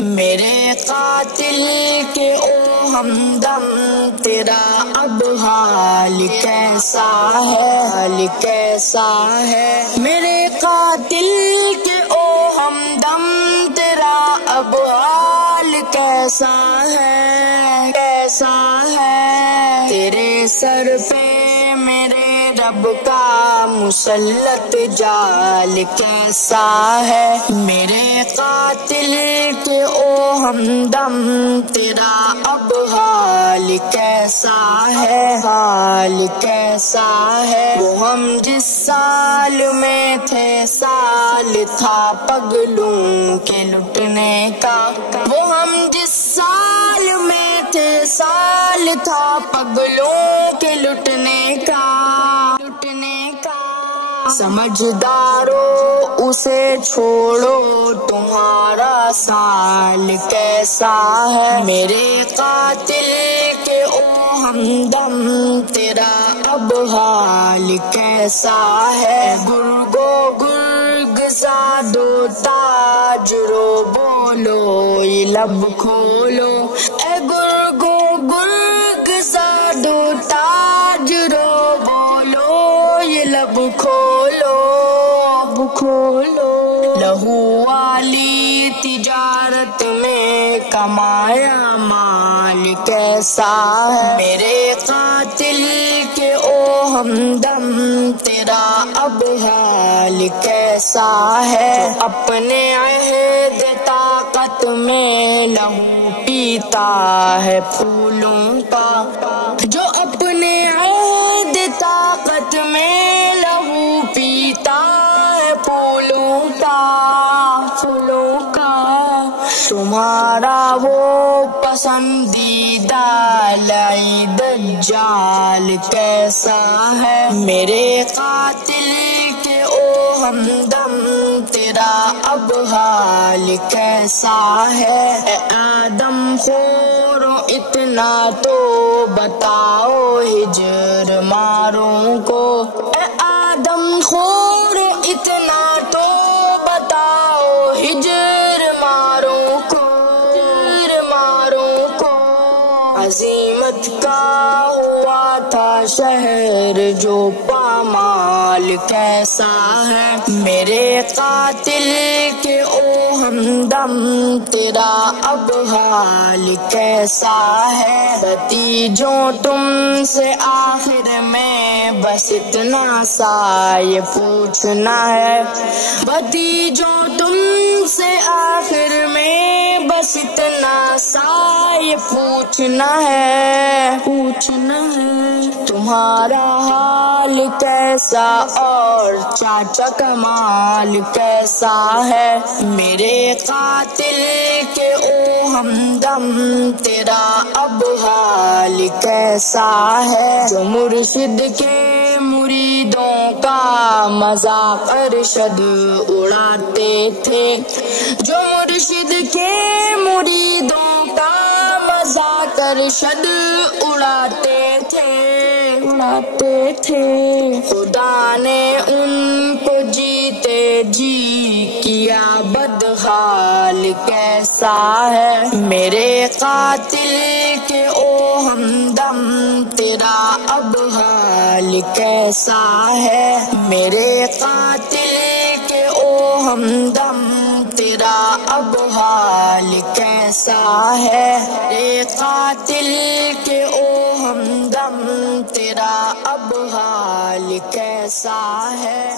میرے قاتل کے او ہمدم تیرا اب حال کیسا ہے، حال کیسا ہے؟ میرے قاتل کے او ہمدم تیرا اب حال کیسا ہے، کیسا ہے؟ تیرے سر پہ میرے رب کا مسلط جال کیسا ہے؟ میرے قاتل کے او ہمدم تیرا اب حال کیسا ہے، حال کیسا ہے؟ وہ ہم جس سال میں تھے سال تھا پگلوں کے لٹنے کا، وہ ہم جس سال میں تھے سال تھا پگلوں کے لٹنے کا، لٹنے کا۔ سمجھدارو اسے چھوڑو تمہارا سال کیسا ہے؟ میرے قاتل کے او ہمدم تیرا اب حال کیسا ہے؟ گرگو گرگ زادو تاجرو بولو یہ لب کھولو، اے گرگو گرگ زادو تاجرو بولو یہ لب کھولو، لب کھولو۔ لہو والی تجارت میں کمایا مال کیسا ہے؟ میرے قاتل کے او ہمدم تیرا اب حال کیسا ہے؟ اپنے عہد طاقت میں لہو پیتا ہے پھولوں کا، جو اپنے عہد طاقت میں لہو پیتا ہے پھولوں کا، پھولوں کا۔ تمہارا وہ پسندیدہ لعی دجال کیسا ہے؟ میرے قاتل کے او ہمدم تیرا اب حال کیسا ہے؟ اے آدم خورو اتنا تو بتاؤ ہجر ماروں کو، اے آدم خورو اتنا تو بتاؤ ہجر ماروں کو، ہجر ماروں کو۔ عزیمت کا ہوا تھا شہر جو پامال کیسا ہے؟ میرے قاتل کے او ہمدم تیرا اب حال کیسا ہے؟ بھتیجوں تم سے آخر میں بس اتنا سا یہ پوچھنا ہے، بھتیجوں تم سے آخر میں بس اتنا سا یہ پوچھنا ہے، پوچھنا ہے۔ تمہارا حال کیسا اور چاچا کمال کیسا ہے؟ میرے قاتل کے او ہمدم تیرا اب حال کیسا ہے؟ جو مرشد کے مریدوں کا مذاق ارشد اڑاتے تھے، جو مرشد کے مریدوں کا مذاق ارشد اڑاتے تھے، اڑاتے تھے۔ خدا نے ان کو جیتے جی کیا بدحال کیسا ہے؟ میرے قاتل کے او ہمدم تیرا اب حال کیسا ہے؟ میرے قاتل کے او ہمدم تیرا اب حال کیسا ہے؟ میرے قاتل کے او ہمدم تیرا اب حال کیسا ہے؟